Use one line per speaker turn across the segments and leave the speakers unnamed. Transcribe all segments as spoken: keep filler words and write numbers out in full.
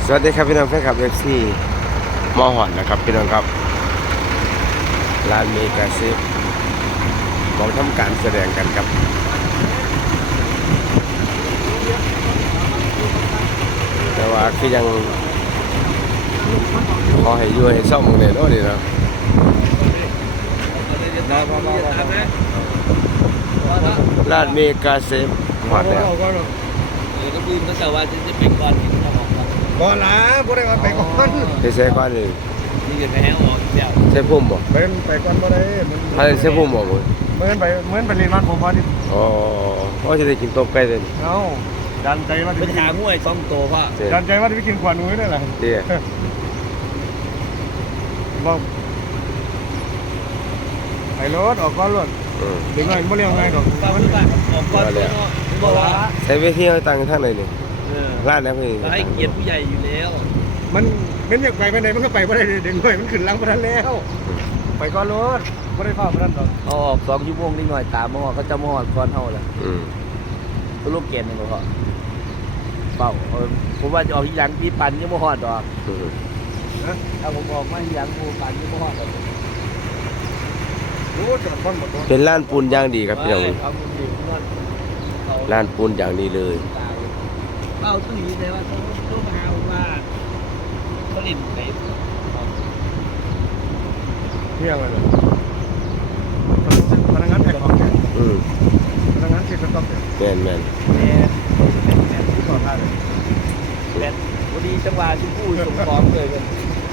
สวัสดีครับพี่น้องแฟนคลับเอฟซีมอหอนนะครับพี่น้องครับลานเมกาซิฟมองทำการแสดงกันครับแต่ว่าคือยังขอให้อยู่ให้ซ่อมเลยเนาะดีเนาะลานเมกาซิฟหอดแล้ว
ก็ดูก็แต่ว่าจะจะเป็นก่อนที่เขาบอกว่า
ก่อนละบ่ได้ว่าไปก่อน
ไปใช้ก้อนหนึ่ง
นี่จะไปแห้งหมอเดียว
ใช้พุ่มบ่
ไปไปก่อนบ่ได้มัน
อะไรใช้พุ่มบ่มึง
เหมือนไปเหมือนไปเรียนบ้านผมพอที่
อ๋ออ๋อจะได้กินต้มไก่เลย
เอ้าดันใจว่า
เป็นหางมวยสองตัวพ่อ
ดันใจว่าจะไปกินขวานนู้นได้แหละ
เดี๋ยว
บอกไปรถออกก่อนรถเด็กน้อยบ่เลี้ยงง่ายดอก
มันออกก่อนบอกว่า
ใช้เวทีให้ตังค์ท่านเลยนี่ร้านนี้เพิ่ง
ให้เกียรติผู้ใหญ่อยู่แล้ว
มันมันอยากไปไปไหนมันก็ไปบ่ได้เด็กน้อยมันขึ้นหลังบ่ทันแล้วไปก่อนรถบ่ได้ฟ้าบ่ทันดอก
เอาออกสองชั่วโมงนิดหน่อยตามมอเขาจะมอดก่อนเฮาแหละ
อืม
ก็ลูกเกณฑ์นึงบ่พอเปล่าผมว่าจะออกที่หลังพี่ปั่นยังบ่ฮอดดอกนะถ้าผมออกมาที่หลังผู้ปั่นยังบ่ฮอดดอก
เป็นร้านปูนอย่างดีครับพี่น้องร้านปูนอย่างดีเลย
เป้าตู้นี้เลยว่าต้องต้องมาว่าเขาเล่นไป
เที่ยงเลยพนักงานแพ็คของเนี่ย
อืม
พนักงานเช็คสต็อกเนี่ย
แม่นแม่น
แม่แม่
ที่ต่อท่าเลย
แม่พอดีจังหวะที่พูดส่งของเลยกัน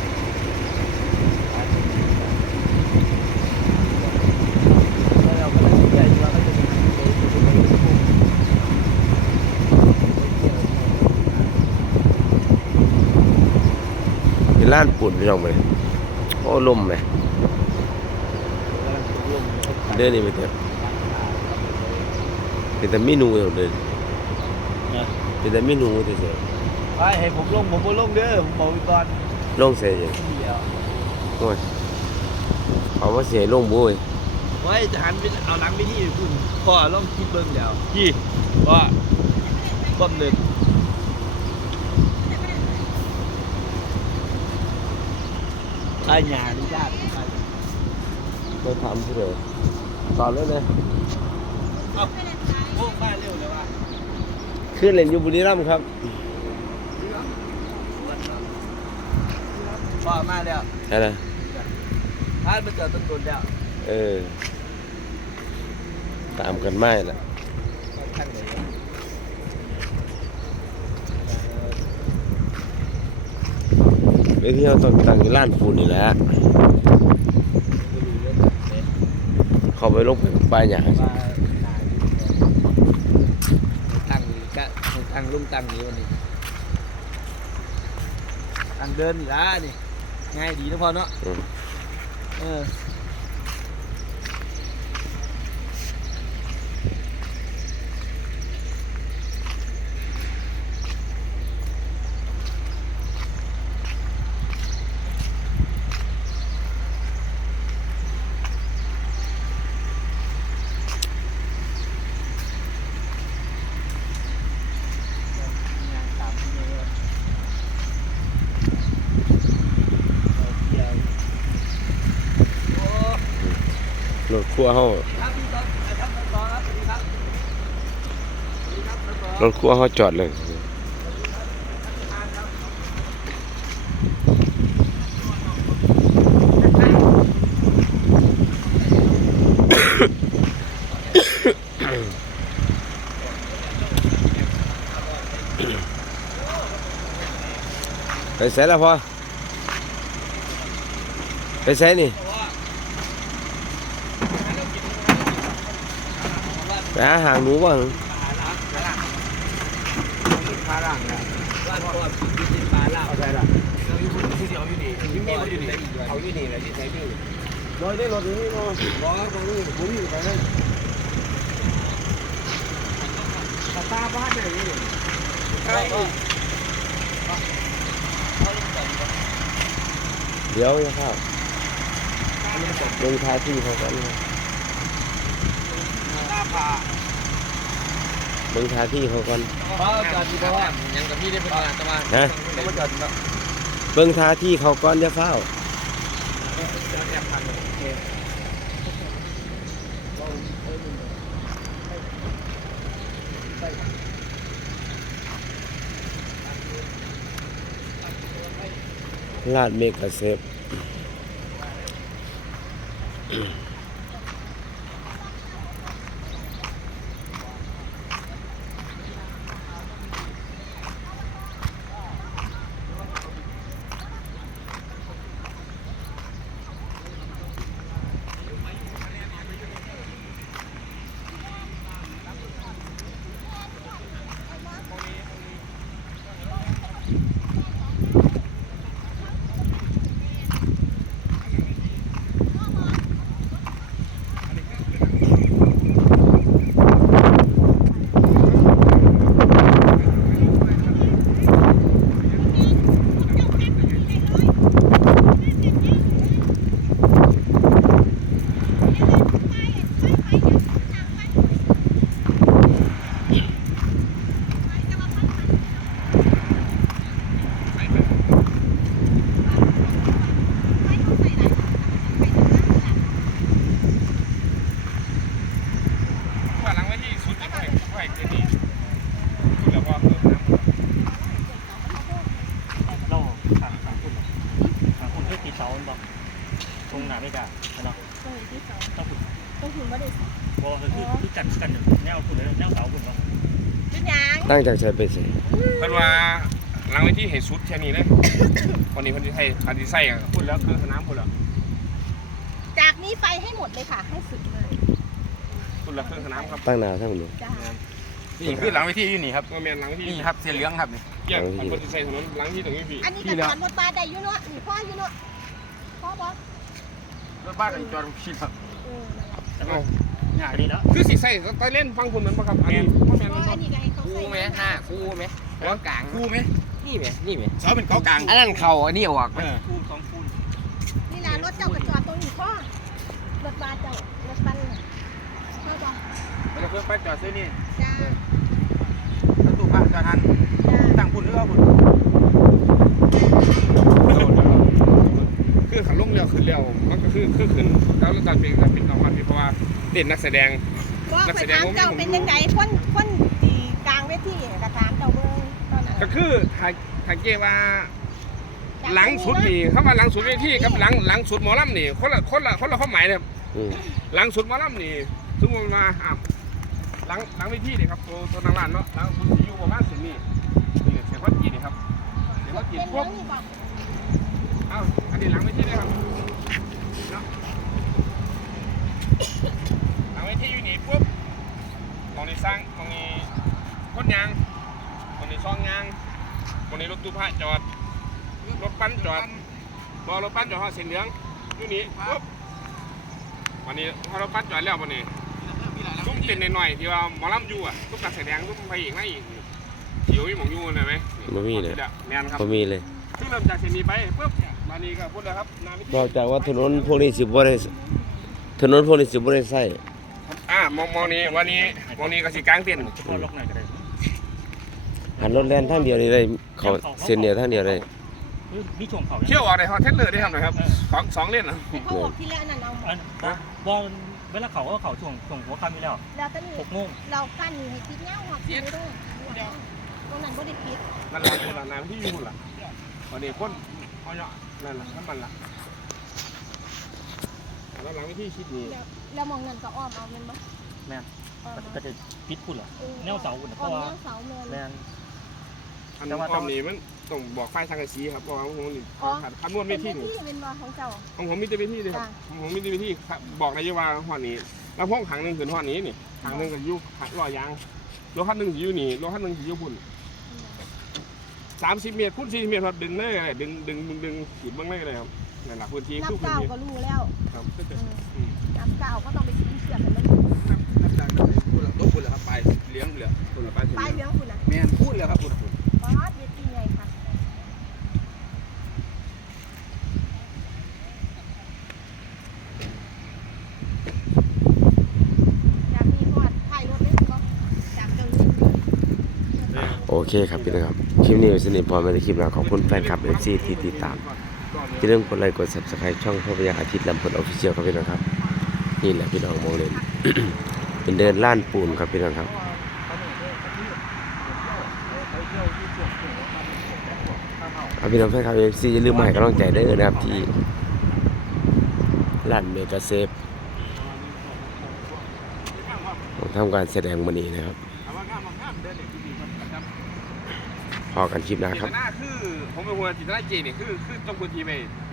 เป็นร้านปูนพี่น้องเลยโอ้ลมเลยเดินนี่ไปเถอะเป็นแต่เมนูเดียวเดินเป็นแต่เมนูเฉย
ไปให้ผมลงผมบ่ลงเด้อผมบอกไว้ก่อน
ลงเสียอย่างโอ้ยเขาว่าเสียลงบุ้ย
ไว้จะหันไปเอาหลังไปที่คุณพ่อลองคิดเบิ่งแล้วพี่ว่าบ่มเดินไอ้หยาดิญาติ
ไปทำที่เลยตอนเลยเลย
เอ้าโอ้มาเร็วเลยว่ะ
ขึ้นเล่นอยู่บุรีรัมย์ครับ
พ่อมาแล้ว
อะไร
พานมาเจอต้นตุนแล้ว
เออตามกันไม่ละไปเที่ยวตอนตั้งร้านปูนนี่แหละเขาไปลงไปปลายหยา
ตั้งก็ตั้งลุงตั้งนี้วันนี้ตั้งเดินอยู่ละนี่ง่ายดีนะพ่อเนาะเออ
รถขั้วเขารถขั้วเขาจอดเลยไปใส่แล้วพอไปใส่นี่ไปหาหางหนูบ้าง
ปลาล่างนะว่าตัวกินปลาล่างเอาใจละเราอยู่ที่เดียวอยู่ดีที่มีอยู่ดีเอาอยู่ดีเลยที่ใช้พี่
รถได้รถนี้เนาะรถตรงนี้ผมอยู่ไปเลยตาบ้านไหนนี่
เดี๋ยวนะครับลงท้ายที่เขากันบิ่งท่าที่เขาก่อน
เขาจอดที่เพราะว่า
ยังกับพี่ได้เป็นงานแต่ว่า
ฮะ
เขามาจอดเนาะ
เบิ่งท่าที่เขาก่อนอย่าเฝ้า
จะแอบพันเลย
ลาดเมกะเซฟตั้งจากใช้ไปสิ
เพิ่นว่าหลังเวทีให้สุดแค่นี้เลยวันนี้เพิ่นสิให้พันสิใส่ก็พูดแล้วคือสนามพูดแล้ว
จากนี้ไปให้หมดเลยค่ะ ให้สุดเลย
พูดแล้วคือสนามครับ
ตั้งหน้าทั้งหมด
จ้า
นี่คือหลังเวทีอยู่นี่ครับ
ก็แม่นหลังเวที
นี่ครับเสียเหลืองครับนี่
เกี่ยงมันเพิ่นสิใส่ถนนหลังที่ตรงนี้พี่
อันนี้กระจานรถบาได้อยู่เนาะนี่พ่ออยู่เนาะพ่อบอส
รถบ้านก็จอดพี่ครับ
เออนั่นแหละ
เอ้า
ง่ายดีแล้ว
คือสิใส่ใต้เล่นฟังคุณเหมือนบ่ครับอันนี้บ่แม่น
เพราะ
บ่
อันนี้ไงเขา
คู่
ใส่
ไหมห้าคู่ไหมหัวกลาง
คู่ไหม
นี่ไหมนี่ไหม
เสาเป็นเกากลาง
อันนั้นเข่าอันนี้ออกไหม
คูณสองคูณ
นี่นะรถเจ้ากระจอดตรงนี้พ่อรถบาเจ้ารถบันพ่อบอส
มันจะเพิ่มไปจอดซื้อนี่
จ้า
แล้วตู้ผ้าจอดทัน
จ้า
ตั้งพุ่นหรือว่าพุ่น
คือขันลงเร็วขึ้นเร็วมันก็คือคือขึ้นแล้วตอนเป็นการเป็นรางวัลเพราะว่าเด่นนักแสดง
บอกไปถามเจ้าเป็นยังไงคนคนตีกลางเวทีกระถามเจ้าเบิ้งตอนนั้น
ก็คือถ้าถ้าเกว่าหลังสุดนี่คำว่าหลังสุดเวทีกับหลังหลังสุดหมอลำนี่คนละคนละคนละความหมายเลย
อืม
หลังสุดหมอลำนี่สมมติว่าอ่ะหลังหลังเวทีนี่ครับตัวตัวนางร้านเนาะหลังสุดที่อยู่ประมาณสิบนี่นี่เสียงวัดกีนี่ครับเสียงวัดกี
เป็น
พว
เรื่อก งนี้บอก
เอ้าอันนี้หลังเวทีเลยครับเนาะหลังเวทีอยู่นี่ปุ๊บตรงนี้สร้างตรงนี้ก้นยางตรงนี้ซองยางตรงนี้รถตู้ผ้าจอดรถปั้นจอดบอรถปั้นจอดห้อเส้นเหลืองอยู่นี่ปุ๊บวันนี้พอรถปั้นจอดแล้ววันนี้ตุ้มเต้นหน่อยๆที่ว่าหมอลำอยู่อ่ะตุ้มการแสดงตุ้มไปอีกไม่อีกเขียวมีหมองอยู่เลยไหม
บ่มีเลย
แมนครับ
บ่มีเลย
ซึ่งเริ่มจากเส้นนี้ไปปุ๊บมานี่ก็พูดเลยครับนาวิธี
นอกจากว่าถนนพวกนี้สิบ่ได้ถนนพวกนี้สิบ่ได้ใช้
อ่ามองมองนี้วันนี้มองนี้ก็สิกลางเต้น
พ่อล็อกหน่อยก็ได้
หันรถแล่นทางเดียวนี่ได้เขาเส้นเดียวทางเดียวได้
มีช่วงเขา
เที่ยวอะไรฮอตเทสเลอร์ได้ทำหน่อยครับสองสองเล่นนะ
ให้เขาบอกทีละอันนั้นเอาหม
อั
ด
นบอลเวลาเขาก็เขาช่วงช่วงหัวค่ำนี่แล้ว
แล้วตอนนี้
หกโมง
เรากั้นอยู่ให้ติดเงาหอบอยู่ด้วยตรงนั้นไม่ได้ปิด
นั่นแหละคนละนายที่อยู่ล่ะวันนี้คนเอาเนาะนั่นแหละน้ำมันล่ะแล้วหลังวิธีคิดนี้
แล้วแล้วมองเงินก็อ้อมเอาเงินมา
แม่น
อ้อม
ก็จะปิดพุ่นเหรอ แนวเสาพุ่นน่ะเพ
อ้อ
ราะ
ม
ว่า
แนวเสาเงิน
แม่น
อันอ้อมนี้มันต้องบอกไฟทางกระสีครับบอกว่าของผมนี่คำนวณ
เป็
ไม่
น
ที่
ที่
นี่
เป็นบอของเจ้า
ของผมมีแต่วิธีเลยครับของผมมีแต่วิธีบอกนายว่าหอนี้แล้วห้องขังหนึ่งคือหอนี้นี่ขังหนึ่งก็อยู่ขังรอยางรถคันหนึ่งอยู่นี่รถคันหนึ่งอยู่พุ่นสามสิบเมตรพุ่นสี่สิบเมตรครับดึงเลยดึงดึงดึงดึงขีดเบื้องเลยเลยครับนั่นแหละพื้นที่
นับ
คือพื้น
เก้า
ที่
ก็รู้แล้ว
ครับ
นับเก้าก็ต้องไปชิ้นเชือกกันมัน
นับจากนั้นพุ่นละรถพุ่นละครับไปเหลืองเหลือ
คนละไป
ปลายเลี้ยงคุณนะ
แม่นพุ่นแล้วครับพุ่นพุ่น
อ๋อเย็ดยังไงคะจากมีหอดถ่ายรถเล่นก็จากจังหวัด
เคครับพี่น้องครับคลิปนี้สนิทพอไม่ได้คลิปหน้าขอบคุณแฟนคลับ เอฟ ซี ที่ติดตามที่เรื่องกดไลค์กด Subscribe ช่องพ่อพญาอาทิตย์ลำพูนออฟฟิเชียลครับพี่น้องครับนี่แหละพี่น้องมองเล่น เป็นเดินล้านปูนครับพี่น้องครับเอาพี่น้องแฟนคลับ เอฟ ซี อย่าลืมมาให้กำลังใจเด้อนะครับที่ร้านเมกาเซฟทำการแสดงวันนี้นะครับพอกันคลิปหน้า
จิ
ครับ
ตนาคือผมเป็นหัวจิตนาเจเนี่ยคือคือต้องพื้นที่ไป